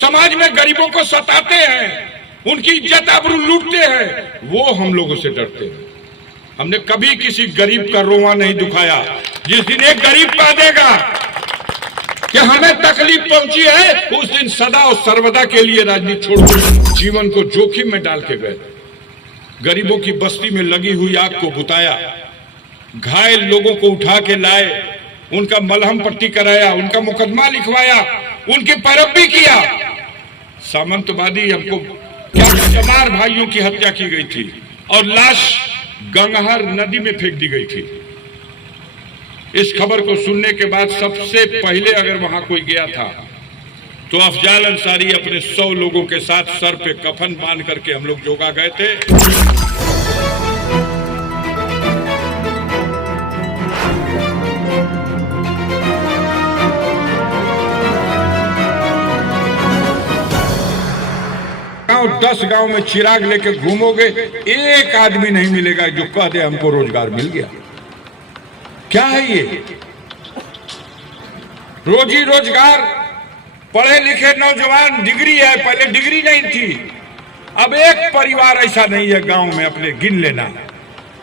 समाज में गरीबों को सताते हैं, उनकी इज्जत आबरू लूटते हैं, वो हम लोगों से डरते हैं। हमने कभी किसी गरीब का रोआ नहीं दुखाया। जिस दिन एक गरीब कह देगा कि हमें तकलीफ पहुंची है, उस दिन सदा और सर्वदा के लिए राजनीति छोड़कर जीवन को जोखिम में डाल के गए। गरीबों की बस्ती में लगी हुई आग को बुताया, घायल लोगों को उठा के लाए, उनका मलहम पट्टी कराया, उनका मुकदमा लिखवाया, उनकी पैरवी किया। सामंतवादी हमको क्या, चमार भाइयों की हत्या की गई थी और लाश गंगहर नदी में फेंक दी गई थी। इस खबर को सुनने के बाद सबसे पहले अगर वहां कोई गया था तो अफजाल अंसारी अपने 100 लोगों के साथ सर पे कफन बांध करके हम लोग जोगा गए थे। गांव 10 गांव में चिराग लेके घूमोगे, एक आदमी नहीं मिलेगा जो कह दे हमको रोजगार मिल गया। क्या है ये? रोजी रोजगार, पढ़े लिखे नौजवान, डिग्री है, पहले डिग्री नहीं थी। अब एक परिवार ऐसा नहीं है गांव में, अपने गिन लेना,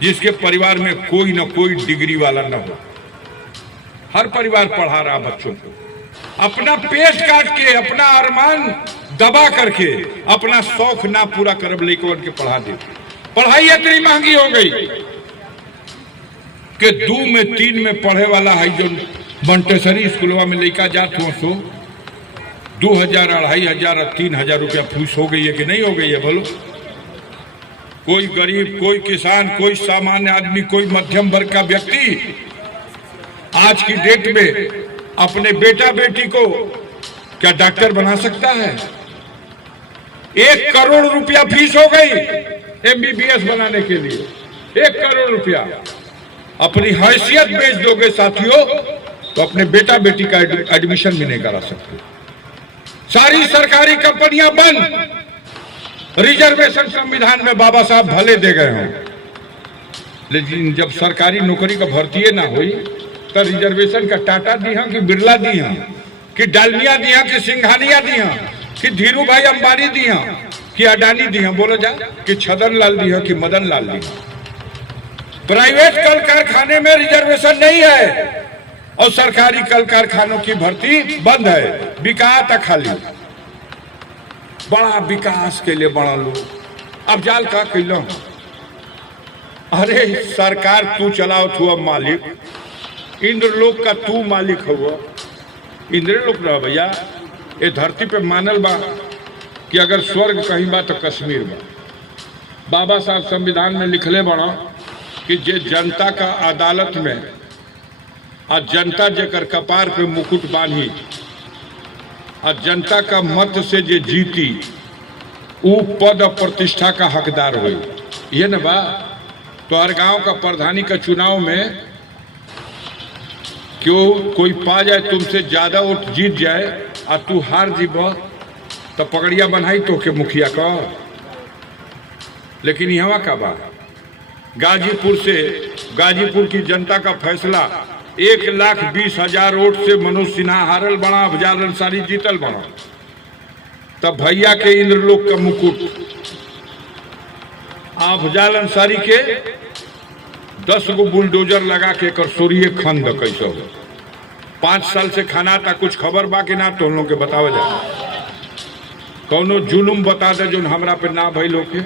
जिसके परिवार में कोई ना कोई डिग्री वाला ना हो। हर परिवार पढ़ा रहा बच्चों को, अपना पेट काट के, अपना अरमान दबा करके, अपना शौक ना पूरा करब लेकर के पढ़ा दे। पढ़ाई इतनी महंगी हो गई कि 2 में 3 में पढ़े वाला है जो मंटेसरी स्कूलवा में लेकर जात हो, सो 2000, 2500 और 3000 रुपया फीस हो गई है कि नहीं हो गई है? बोलो। कोई गरीब, कोई किसान, कोई सामान्य आदमी, कोई मध्यम वर्ग का व्यक्ति आज की डेट में अपने बेटा बेटी को क्या डॉक्टर बना सकता है? 1 करोड़ रुपया फीस हो गई MBBS बनाने के लिए। 1 करोड़ रुपया। अपनी हैसियत बेच दोगे साथियों तो अपने बेटा बेटी का एडमिशन भी नहीं करा सकते। सारी सरकारी कंपनियां बंद। रिजर्वेशन संविधान में बाबा साहब भले दे गए हों, लेकिन जब सरकारी नौकरी का भर्ती ना हुई तो रिजर्वेशन का टाटा दिया कि बिरला दिया कि डालमिया दिया कि सिंघानिया दिया कि धीरू भाई अंबानी दिया कि अडानी दिया? बोलो जा कि छदन लाल दिया कि मदन लाल दिया? प्राइवेट कल कारखाने में रिजर्वेशन नहीं है और सरकारी कल कारखानों की भर्ती बंद है। विकास खाली, बड़ा विकास के लिए बड़ा लोग अब जाल का कैलो। अरे सरकार तू चलाओ, तू अब मालिक, इंद्रलोक का तू मालिक हुआ। इंद्रलोक रहा भैया, ये धरती पे मानल बा कि अगर स्वर्ग कहीं बा तो कश्मीर बा। बाबा साहब संविधान में लिखले बड़ा कि जे जनता का अदालत में और जनता जेकर कपार पे मुकुट बांधी और जनता का मत से जे जीती, वो पद और प्रतिष्ठा का हकदार हुई। ये न बा तो हर गांव का प्रधानी का चुनाव में क्यों कोई पा जाए तुमसे ज्यादा वोट जीत जाए और तू हार जीब तो पगड़िया बनाई तो के मुखिया का। लेकिन यहाँ का बा गाजीपुर की जनता का फैसला 1,20,000 वोट से मनोज सिन्हा हारल बना, अफजाल अंसारी जीतल बना। तब भैया के इंद्रलोक का मुकुट अफजाल अंसारी के 10 गो बुलडोजर लगा के कर सूर्य खंड कैसे हो। 5 साल से खाना था, कुछ खबर बाकी ना तो लोग के बतावे जाए। कौनो जुलुम बता दे जो हमरा पे ना भइल होके।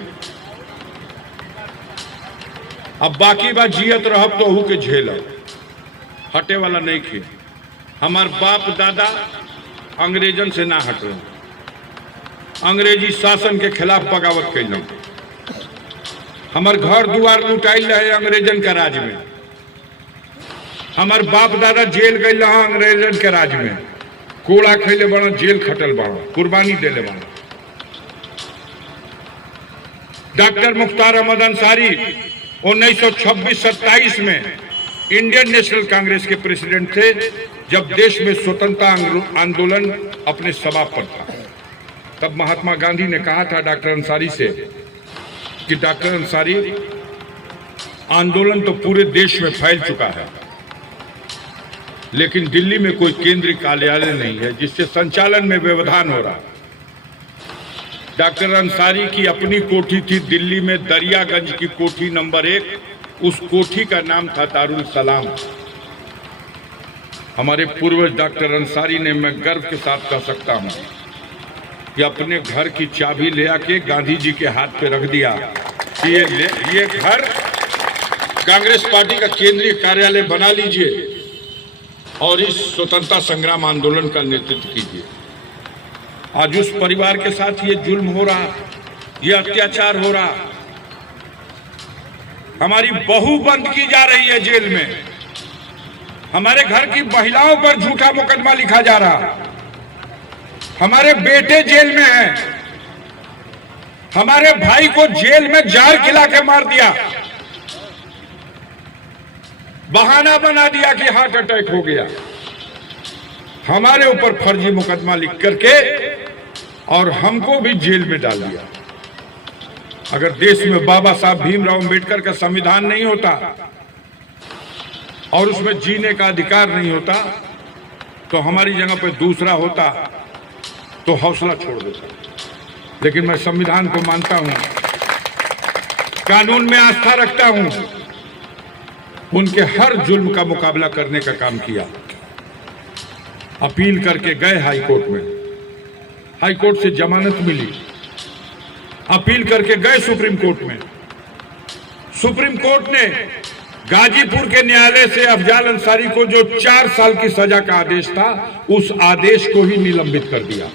अब बाकी बात जियत रहब तो हु के झेल हटे वाला नहीं खे। हमार बाप दादा अंग्रेजन से ना हट रहे, अंग्रेजी शासन के खिलाफ बगावत कैल। हमार घर दुआर लुटाइल रहे अंग्रेजन के राज में। हमार बाप दादा जेल गए रहा अंग्रेजन के राज में, कोड़ा खैले बड़ा, जेल खटल बड़ा, कुर्बानी देले बड़ा। डॉक्टर मुख्तार अहमद अंसारी 1926-27 में इंडियन नेशनल कांग्रेस के प्रेसिडेंट थे, जब देश में स्वतंत्रता आंदोलन अपने समाप्त पर था। तब महात्मा गांधी ने कहा था डॉक्टर अंसारी से कि डॉक्टर अंसारी, आंदोलन तो पूरे देश में फैल चुका है, लेकिन दिल्ली में कोई केंद्रीय कार्यालय नहीं है जिससे संचालन में व्यवधान हो रहा है। डॉक्टर अंसारी की अपनी कोठी थी दिल्ली में, दरियागंज की कोठी नंबर 1। उस कोठी का नाम था दारुल सलाम। हमारे पूर्वज डॉक्टर अंसारी ने, मैं गर्व के साथ कह सकता हूं कि अपने घर की चाबी ले आके गांधी जी के हाथ पे रख दिया कि ये घर कांग्रेस पार्टी का केंद्रीय कार्यालय बना लीजिए और इस स्वतंत्रता संग्राम आंदोलन का नेतृत्व कीजिए। आज उस परिवार के साथ ये जुल्म हो रहा, ये अत्याचार हो रहा। हमारी बहू बंद की जा रही है जेल में, हमारे घर की महिलाओं पर झूठा मुकदमा लिखा जा रहा, हमारे बेटे जेल में हैं, हमारे भाई को जेल में जार खिला के मार दिया, बहाना बना दिया कि हार्ट अटैक हो गया, हमारे ऊपर फर्जी मुकदमा लिख करके और हमको भी जेल में डाल दिया। अगर देश में बाबा साहब भीमराव अंबेडकर का संविधान नहीं होता और उसमें जीने का अधिकार नहीं होता तो हमारी जगह पे दूसरा होता तो हौसला छोड़ देता। लेकिन मैं संविधान को मानता हूं, कानून में आस्था रखता हूं, उनके हर जुल्म का मुकाबला करने का काम किया। अपील करके गए हाईकोर्ट में, हाईकोर्ट से जमानत मिली, अपील करके गए सुप्रीम कोर्ट में, सुप्रीम कोर्ट ने गाजीपुर के न्यायालय से अफजाल अंसारी को जो 4 साल की सजा का आदेश था, उस आदेश को ही निलंबित कर दिया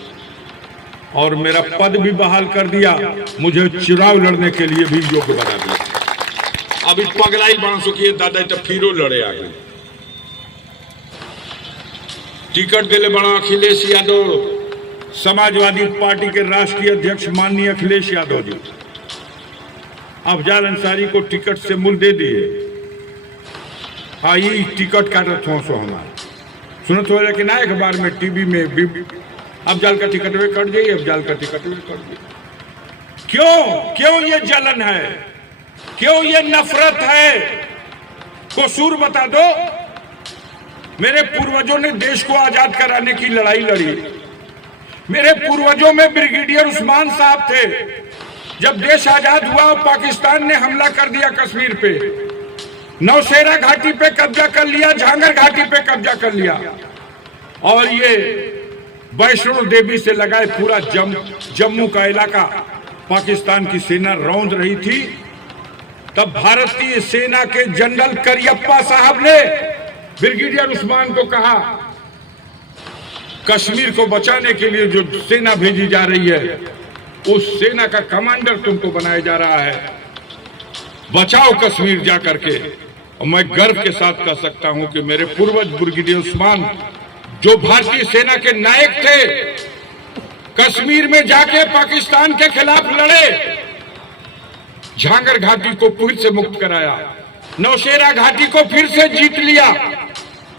और मेरा पद भी बहाल कर दिया, मुझे चुनाव लड़ने के लिए भी योग्य बना दिया। अब इस पगलाई बांसों की दादा तो फिरो लड़े आगे, टिकट दिले बड़ा अखिलेश यादव, समाजवादी पार्टी के राष्ट्रीय अध्यक्ष माननीय अखिलेश यादव जी अफजाल अंसारी को टिकट से मुल दे दिए। आई टिकट काटत हो सो हमारा सुनत हो कि ना अखबार में टीवी में अफजाल का टिकट वे कट जाइए, अफजाल का टिकट वे कट जाइए। क्यों ये जलन है, क्यों ये नफरत है? कसूर बता दो। मेरे पूर्वजों ने देश को आजाद कराने की लड़ाई लड़ी, मेरे पूर्वजों में ब्रिगेडियर उस्मान साहब थे। जब देश आजाद हुआ पाकिस्तान ने हमला कर दिया कश्मीर पे, नौशेरा घाटी पे कब्जा कर लिया, झांगर घाटी पे कब्जा कर लिया और ये वैष्णो देवी से लगाए पूरा जम्मू का इलाका पाकिस्तान की सेना रौंद रही थी। तब भारतीय सेना के जनरल करियप्पा साहब ने ब्रिगेडियर उस्मान को कहा, कश्मीर को बचाने के लिए जो सेना भेजी जा रही है उस सेना का कमांडर तुमको बनाया जा रहा है, बचाओ कश्मीर जा करके। और मैं गर्व के साथ कह सकता हूं कि मेरे पूर्वज ब्रिगेडियर उस्मान जो भारतीय सेना के नायक थे, कश्मीर में जाके पाकिस्तान के खिलाफ लड़े, झांगर घाटी को फिर से मुक्त कराया, नौशेरा घाटी को फिर से जीत लिया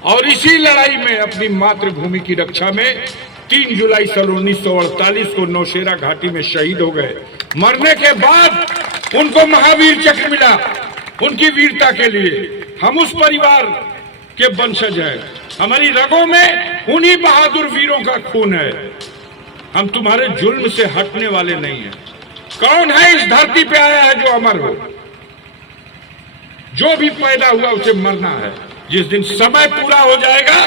और इसी लड़ाई में अपनी मातृभूमि की रक्षा में 3 जुलाई सन 1948 को नौशेरा घाटी में शहीद हो गए। मरने के बाद उनको महावीर चक्र मिला उनकी वीरता के लिए। हम उस परिवार के वंशज हैं, हमारी रगों में उन्हीं बहादुर वीरों का खून है। हम तुम्हारे जुल्म से हटने वाले नहीं हैं। कौन है इस धरती पे आया है जो अमर हो? जो भी पैदा हुआ उसे मरना है। जिस दिन समय पूरा हो जाएगा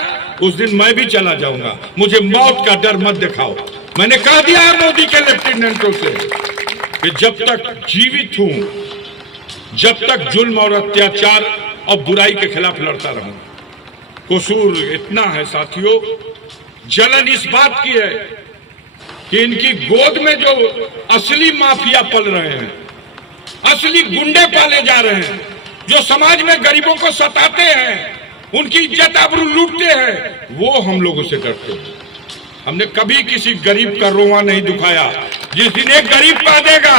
उस दिन मैं भी चला जाऊंगा। मुझे मौत का डर मत दिखाओ। मैंने कह दिया है मोदी के लेफ्टिनेंटों से कि जब तक जीवित हूं, जब तक जुल्म और अत्याचार और बुराई के खिलाफ लड़ता रहूंगा। कसूर इतना है साथियों, जलन इस बात की है कि इनकी गोद में जो असली माफिया पल रहे हैं, असली गुंडे पाले जा रहे हैं, जो समाज में गरीबों को सताते हैं, उनकी इज्जत आबरू लूटते हैं, वो हम लोगों से डरते हैं। हमने कभी किसी गरीब का रोआ नहीं दुखाया। जिस दिन एक गरीब कह देगा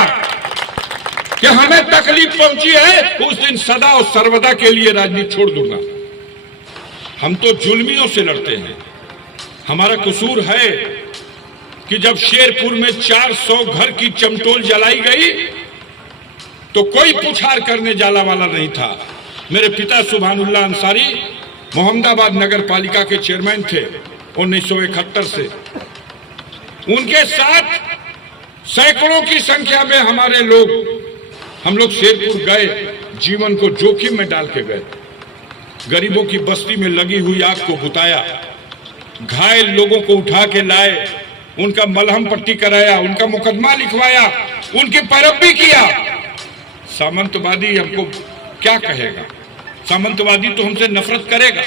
कि हमें तकलीफ पहुंची है, उस दिन सदा और सर्वदा के लिए राजनीति छोड़ दूंगा। हम तो जुल्मियों से लड़ते हैं। हमारा कसूर है कि जब शेरपुर में 400 घर की चमटोल जलाई गई तो कोई पुछार करने जाला वाला नहीं था। मेरे पिता सुभानुल्लाह अंसारी मोहम्मदाबाद नगर पालिका के चेयरमैन थे 1971 से। उनके साथ सैकड़ों की संख्या में हमारे लोग, हम लोग शेरपुर गए, जीवन को जोखिम में डाल के गए। गरीबों की बस्ती में लगी हुई आग को बुताया, घायल लोगों को उठा के लाए, उनका मलहम पट्टी कराया, उनका मुकदमा लिखवाया, उनकी पैरवी किया। सामंतवादी हमको क्या कहेगा? सामंतवादी तो हमसे नफरत करेगा।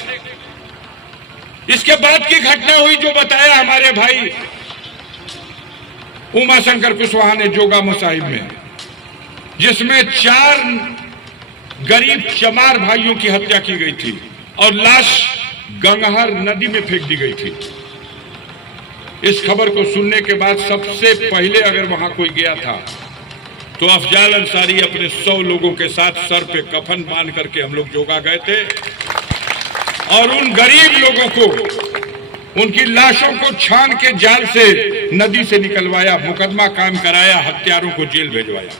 इसके बाद की घटना हुई जो बताया हमारे भाई उमाशंकर कुशवाहा ने जोगामा साहिब में, जिसमें 4 गरीब चमार भाइयों की हत्या की गई थी और लाश गंगहर नदी में फेंक दी गई थी। इस खबर को सुनने के बाद सबसे पहले अगर वहां कोई गया था तो अफजाल अंसारी अपने 100 लोगों के साथ सर पे कफन बांध करके हम लोग जोगा गए थे और उन गरीब लोगों को, उनकी लाशों को छान के जाल से नदी से निकलवाया, मुकदमा कायम कराया, हत्यारों को जेल भेजवाया।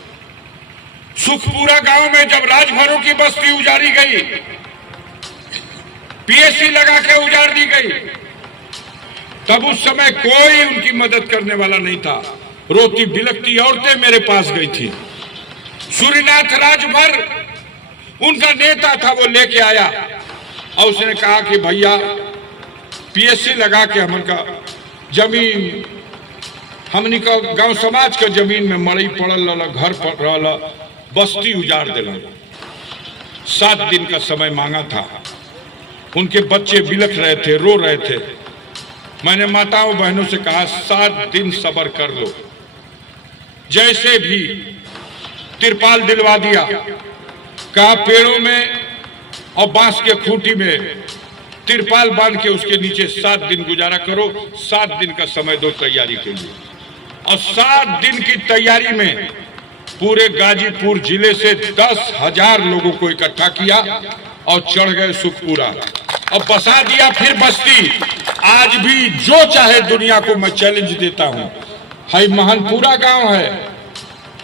सुखपुरा गांव में जब राजभरों की बस्ती उजाड़ी गई, पीएससी लगा के उजाड़ दी गई, तब उस समय कोई उनकी मदद करने वाला नहीं था। रोती बिलखती औरतें मेरे पास गई थी। सूर्यनाथ राजभर उनका नेता था, वो लेके आया और उसने कहा कि भैया पीएससी लगा के हमका जमीन, हमनी का गांव समाज के जमीन में मड़ई पड़ल रहा, घर पड़ रहा, बस्ती उजाड़ दिला। 7 दिन का समय मांगा था। उनके बच्चे बिलख रहे थे, रो रहे थे। मैंने माताओं बहनों से कहा 7 दिन सब्र कर लो। जैसे भी तिरपाल दिलवा दिया, कहा पेड़ों में और बांस के खूंटी में तिरपाल बांध के उसके नीचे 7 दिन गुजारा करो। 7 दिन का समय दो तैयारी के लिए। और 7 दिन की तैयारी में पूरे गाजीपुर जिले से 10,000 लोगों को इकट्ठा किया और चढ़ गए सुखपुरा और बसा दिया फिर बस्ती। आज भी जो चाहे दुनिया को मैं चैलेंज देता हूं, हाई महनपुरा गांव है,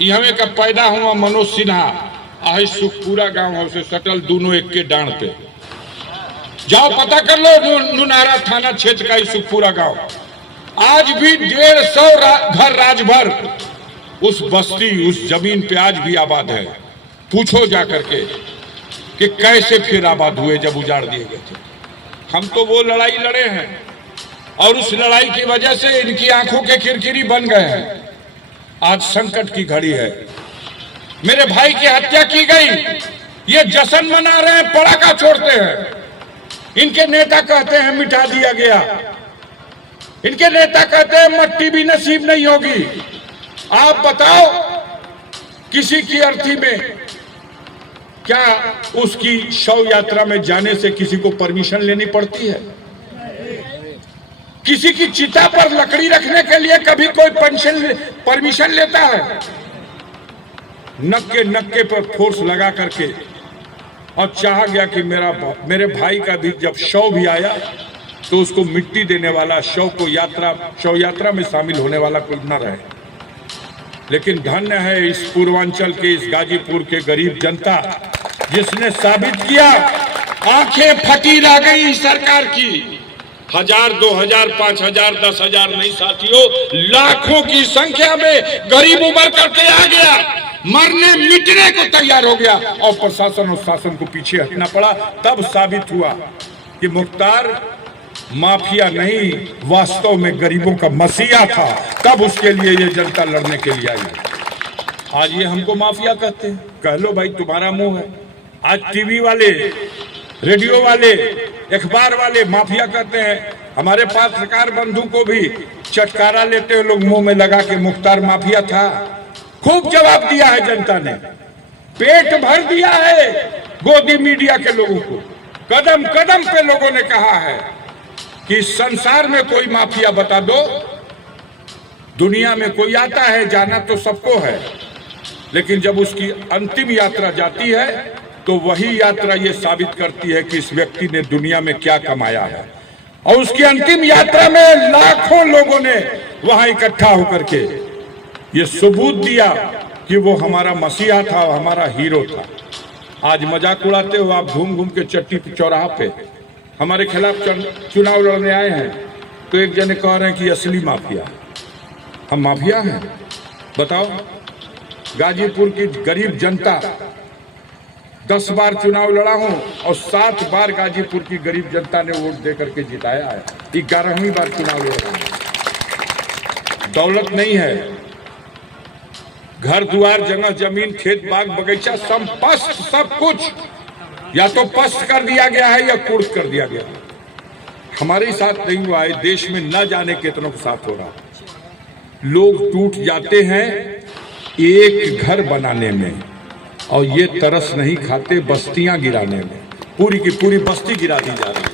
यहाँ का पैदा हुआ मनोज सिन्हा, आई सुखपुरा गांव है, उसे सटल दोनों एक के डांड पे। जाओ पता कर लो, नुनारा थाना क्षेत्र का सुखपुरा गांव। आज भी 150 घर राजभर उस बस्ती, उस जमीन पे आज भी आबाद है। पूछो जाकर के कि कैसे फिर आबाद हुए जब उजाड़ दिए गए थे। हम तो वो लड़ाई लड़े हैं और उस लड़ाई की वजह से इनकी आंखों के किरकिरी बन गए हैं। आज संकट की घड़ी है। मेरे भाई की हत्या की गई, ये जश्न मना रहे हैं, पड़ाका छोड़ते हैं। इनके नेता कहते हैं मिटा दिया गया, इनके नेता कहते हैं मट्टी भी नसीब नहीं होगी। आप बताओ, किसी की अर्थी में क्या उसकी शव यात्रा में जाने से किसी को परमिशन लेनी पड़ती है? किसी की चिता पर लकड़ी रखने के लिए कभी कोई परमिशन लेता है? नक्के नक्के पर फोर्स लगा करके और चाहा गया कि मेरे भाई का भी जब शव भी आया तो उसको मिट्टी देने वाला, शव यात्रा में शामिल होने वाला कोई न रहे। लेकिन धन्य है इस पूर्वांचल के, इस गाजीपुर के गरीब जनता, जिसने साबित किया। आंखें फटी रह गई सरकार की। 1000, 2000, 5000, 10,000 नहीं साथियों, लाखों की संख्या में गरीब उमड़ करके आ गया, मरने मिटने को तैयार हो गया और प्रशासन और शासन को पीछे हटना पड़ा। तब साबित हुआ कि मुख्तार माफिया नहीं, वास्तव में गरीबों का मसीहा था। तब उसके लिए ये जनता लड़ने के लिए आई। आज ये हमको माफिया कहते हैं। कह लो भाई, तुम्हारा मुंह है। आज टीवी वाले, रेडियो वाले, अखबार वाले माफिया कहते हैं। हमारे पत्रकार बंधु को भी चटकारा लेते हैं लोग मुंह में लगा के, मुख्तार माफिया था। खूब जवाब दिया है जनता ने, पेट भर दिया है गोदी मीडिया के लोगों को। कदम कदम पे लोगों ने कहा है कि संसार में कोई माफिया बता दो। दुनिया में कोई आता है, जाना तो सबको है, लेकिन जब उसकी अंतिम यात्रा जाती है तो वही यात्रा ये साबित करती है कि इस व्यक्ति ने दुनिया में क्या कमाया है। और उसकी अंतिम यात्रा में लाखों लोगों ने वहां इकट्ठा होकर के ये सबूत दिया कि वो हमारा मसीहा था, हमारा हीरो था। आज मजाक उड़ाते हो आप, घूम घूम के चट्टी चौराहा पे हमारे खिलाफ चुनाव लड़ने आए हैं तो एक जने कह रहे हैं कि असली माफिया। हम माफिया हैं? बताओ, गाजीपुर की गरीब जनता 10 बार चुनाव लड़ा हूं और 7 बार गाजीपुर की गरीब जनता ने वोट दे करके जिताया है। 11वीं बार चुनाव लड़ रहा हूं। दौलत नहीं है, घर द्वार जगह जमीन खेत बाग बगीचा संपस्त सब कुछ या तो पस्त कर दिया गया है या कुर्द कर दिया गया है। हमारे साथ नहीं हुआ है, देश में न जाने कितनों के साथ हो रहा। लोग टूट जाते हैं एक घर बनाने में और ये तरस नहीं खाते बस्तियां गिराने में। पूरी की पूरी बस्ती गिरा दी जा रही है।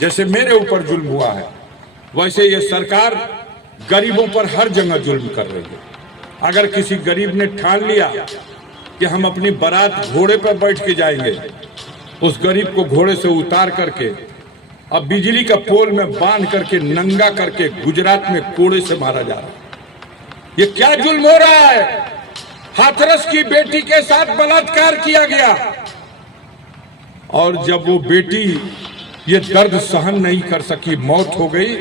जैसे मेरे ऊपर जुल्म हुआ है वैसे ये सरकार गरीबों पर हर जगह जुल्म कर रही है। अगर किसी गरीब ने ठान लिया कि हम अपनी बारात घोड़े पर बैठ के जाएंगे, उस गरीब को घोड़े से उतार करके अब बिजली का पोल में बांध करके नंगा करके गुजरात में कोड़े से मारा जा रहा है। ये क्या जुल्म हो रहा है? हाथरस की बेटी के साथ बलात्कार किया गया और जब वो बेटी ये दर्द सहन नहीं कर सकी, मौत हो गई,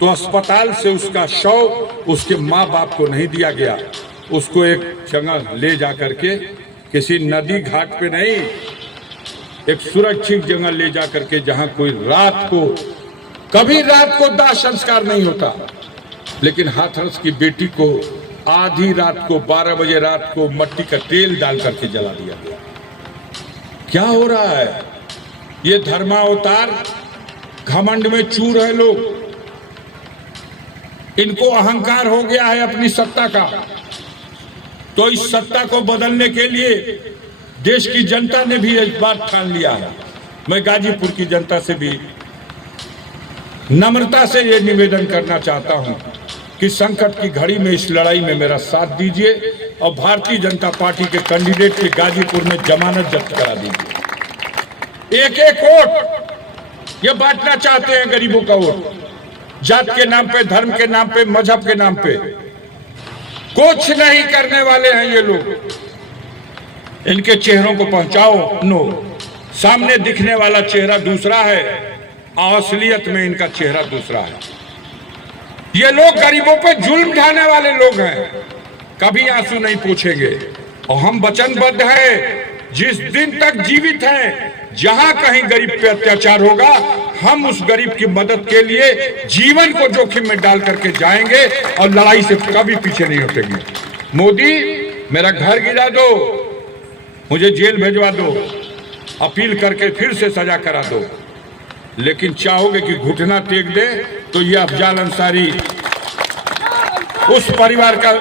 तो अस्पताल से उसका शव उसके माँ बाप को नहीं दिया गया। उसको एक जगह ले जा करके किसी नदी घाट पे नहीं, एक सुरक्षित जगह ले जा करके जहां कोई कभी रात को दाह संस्कार नहीं होता, लेकिन हाथरस की बेटी को आधी रात को 12 बजे रात को मट्टी का तेल डाल करके जला दिया गया। क्या हो रहा है? ये धर्मावतार घमंड में चूर है लोग। इनको अहंकार हो गया है अपनी सत्ता का। तो इस सत्ता को बदलने के लिए देश की जनता ने भी एक बात ठान लिया है। मैं गाजीपुर की जनता से भी नम्रता से ये निवेदन करना चाहता हूं कि संकट की घड़ी में इस लड़ाई में मेरा साथ दीजिए और भारतीय जनता पार्टी के कैंडिडेट के गाजीपुर में जमानत जब्त करा दीजिए। एक एक वोट ये बांटना चाहते हैं, गरीबों का वोट, जात के नाम पे, धर्म के नाम पे, मजहब के नाम पे। कुछ नहीं करने वाले हैं ये लोग। इनके चेहरों को पहुंचाओ। नो, सामने दिखने वाला चेहरा दूसरा है, असलियत में इनका चेहरा दूसरा है। ये लोग गरीबों पे जुल्म ढाने वाले लोग हैं, कभी आंसू नहीं पूछेंगे। और हम वचनबद्ध हैं, जिस दिन तक जीवित हैं, जहां कहीं गरीब पे अत्याचार होगा, हम उस गरीब की मदद के लिए जीवन को जोखिम में डाल करके जाएंगे और लड़ाई से कभी पीछे नहीं हटेंगे। मोदी, मेरा घर गिरा दो, मुझे जेल भेजवा दो, अपील करके फिर से सजा करा दो, लेकिन चाहोगे कि घुटना टेक दे तो ये अफजाल अंसारी उस परिवार का